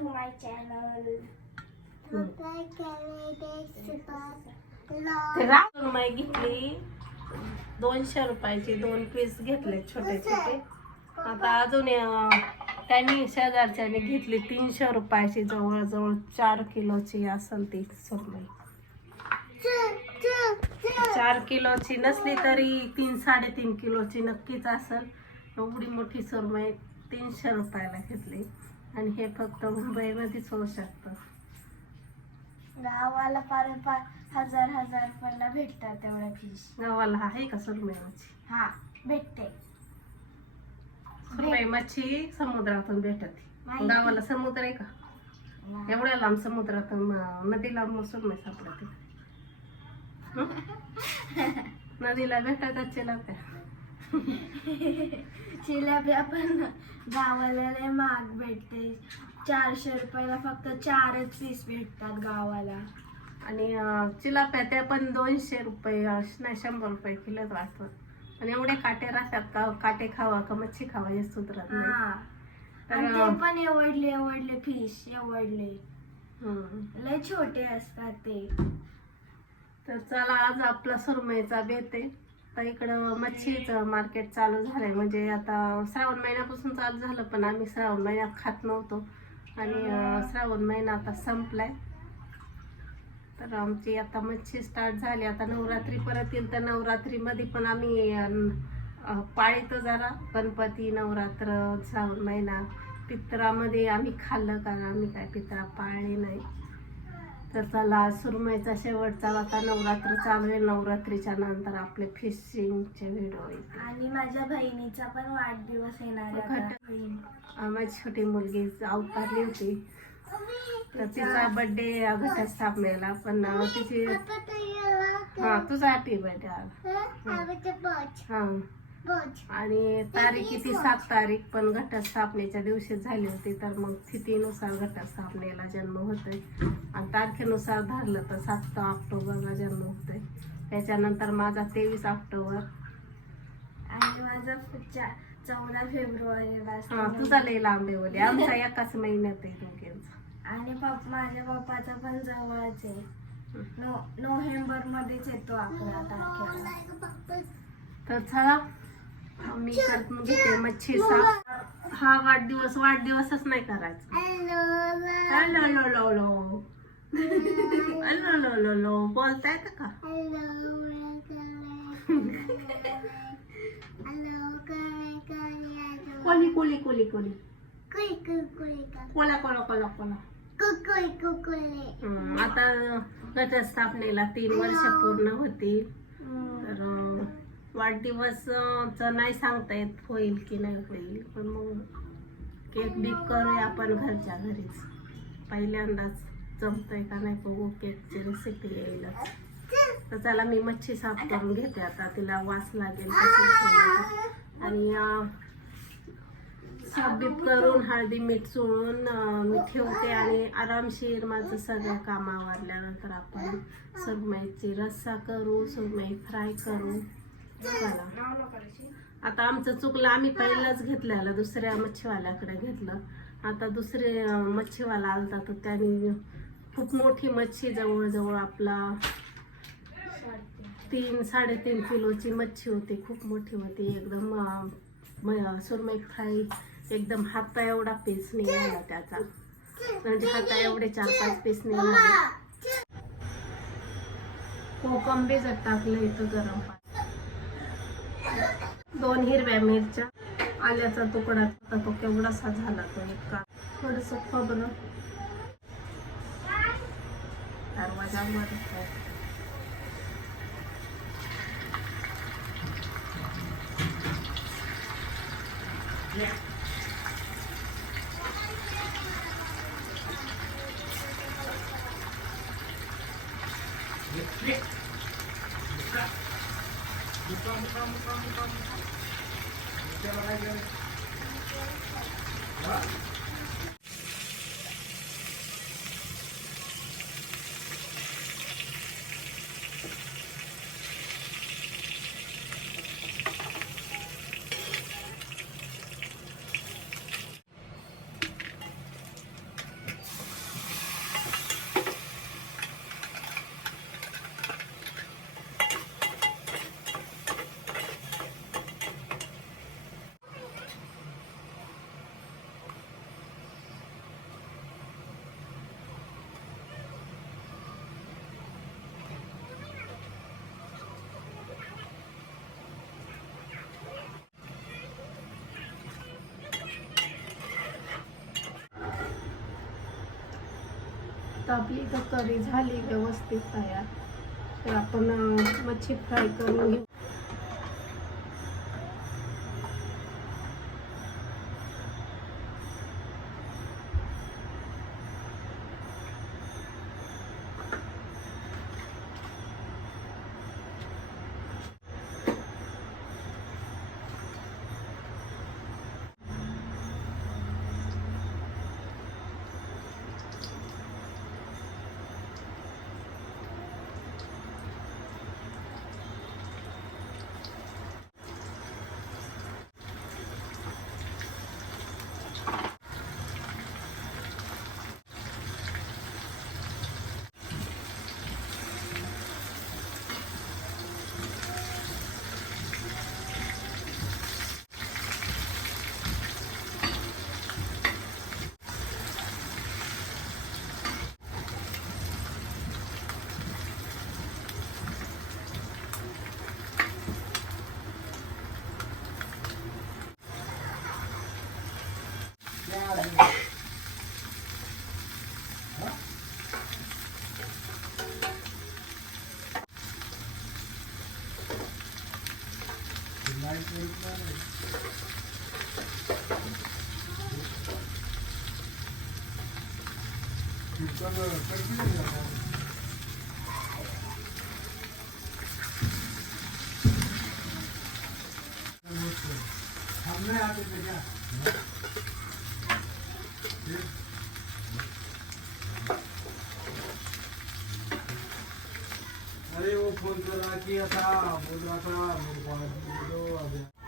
to my channel. सुरमई घेतली 200 रुपयाची 2 piece घेतले छोटे छोटे. आता अजून त्यांनी शेजारच्याने घेतली 300 रुपयाची जवळजवळ 4 किलोची असेल ती सुरमई. 4 किलोची नसली तरी 3-3.5 किलोची नक्कीच असेल. एवढी मोठी सुरमई 300 रुपयाला घेतली आणि हे फक्त मुंबईमध्येच होऊ शकतं. गावाला फार 1000 रुपयाला भेटतात तेवढ्या फिश. गावाला आहे का सुरमई मच्छी? हा भेटते. सुरमई मच्छी समुद्रातून भेटते. गावाला समुद्र आहे का? एवढ्या लांब समुद्रातून नदीला सुरमई सापडते. नदीला भेटतात चिलाप्या. चिलाप्या पण गावाला लय महाग भेटते. 400 रुपयाला फक्त 4च पीस भेटतात गावाला. आणि चिलाप्या त्या पण 200 रुपये नाही 100 रुपये किलोच वाटतात. आणि एवढे काटे राहतात का? काटे खावा का मच्छी खावा हे सुधरत नाही. आणि ते पण एवढले फिश एवढले लय छोटे असतात ते. तर चला आज आपला सुरमईचा बेत आहे. तर इकडं मच्छीचं मार्केट चालू झालंय. म्हणजे आता श्रावण महिन्यापासून चालू झालं पण आम्ही श्रावण महिन्यात खात नव्हतो आणि श्रावण महिना आता संपलाय. तर आमची आता मच्छी स्टार्ट झाली. आता नवरात्री परत येईल तर नवरात्रीमध्ये पण आम्ही पाळीतो जरा. गणपती नवरात्र श्रावण महिना पित्रामध्ये आम्ही खाल्लं कारण आम्ही काय पित्रा पाळले नाही. तर चला सुरमईचा शेवटचा आता नवरात्र चालू आहे. नवरात्रीच्या नंतर आपले फिशिंगचे व्हिडिओ येते. आणि माझ्या बहिणीचा पण वाढदिवस येणार आहे. माझी छोटी मुलगी अवतारली होती तर तिचा बर्थडे घटस्थापनेला पण तिची तुझा हॅपी बर्थडे आणि तारीख किती 7 तारीख पण घटस्थापनेच्या दिवशी झाली होती. तर मग तिथीनुसार घटस्थापनेला जन्म होतोय आणि तारखेनुसार धरलं तर 7 ऑक्टोबरला जन्म होतोय. त्याच्यानंतर माझा 23 ऑक्टोबर आणि माझा 14 फेब्रुवारीला. तुझा लई लांब आहे बोले. आमचा एकाच महिन्यात आहे दोघांचा. आणि माझ्या पप्पाचा पण जवळच आहे. नोव्हेंबर मध्येच येतो 11 तारखेला. तर चला मी घेते मच्छी साफ. हा वाढदिवसच नाही करायचा. हॅलो बोलता येतं का? कोली आता घटस्थापनेला 3 वर्ष पूर्ण होती. तर वाढदिवस नाही सांगता येत होईल की नाही होईल. पण मग केक बीक करूया आपण घरच्या घरीच. पहिल्यांदाच जमतंय का नाही बघू. केकची रेसिपी येईलच. तर चला मी मच्छी साफ करून घेते आता. तिला वास लागेल आणि साफ बीप करून हळदी मीठ चोळून मी ठेवते आणि आरामशीर माझं सगळं काम आवरल्यानंतर आपण सुरमईची रस्सा करू, सुरमई फ्राय करू. चला आता आमचं चुकलं. आम्ही पहिलाच घेतलेलं दुसऱ्या मच्छीवाल्याकडे घेतलं. आता दुसरे मच्छीवाला आलता तर त्याने खूप मोठी मच्छी जवळजवळ आपला 3-3.5 किलोची मच्छी होती. खूप मोठी होती एकदम. सुरमई फ्राय एकदम हाता एवढा पीस निघाला त्याचा. म्हणजे हाता एवढे 4-5 पीस निघाले. कोकम भिजत टाकलं इथं गरम पाणी. 2 हिरव्या मिरच्या, आल्याचा तुकडा तो केवढासा झाला तो इतका. थोडंसं खोबरं दरवाजावर तर आपली इथं करी झाली व्यवस्थित तयार. तर आपण मच्छी फ्राय करून घेऊ. अरे वो फोन कर रहा कि ऐसा बोल रहा था मेरे को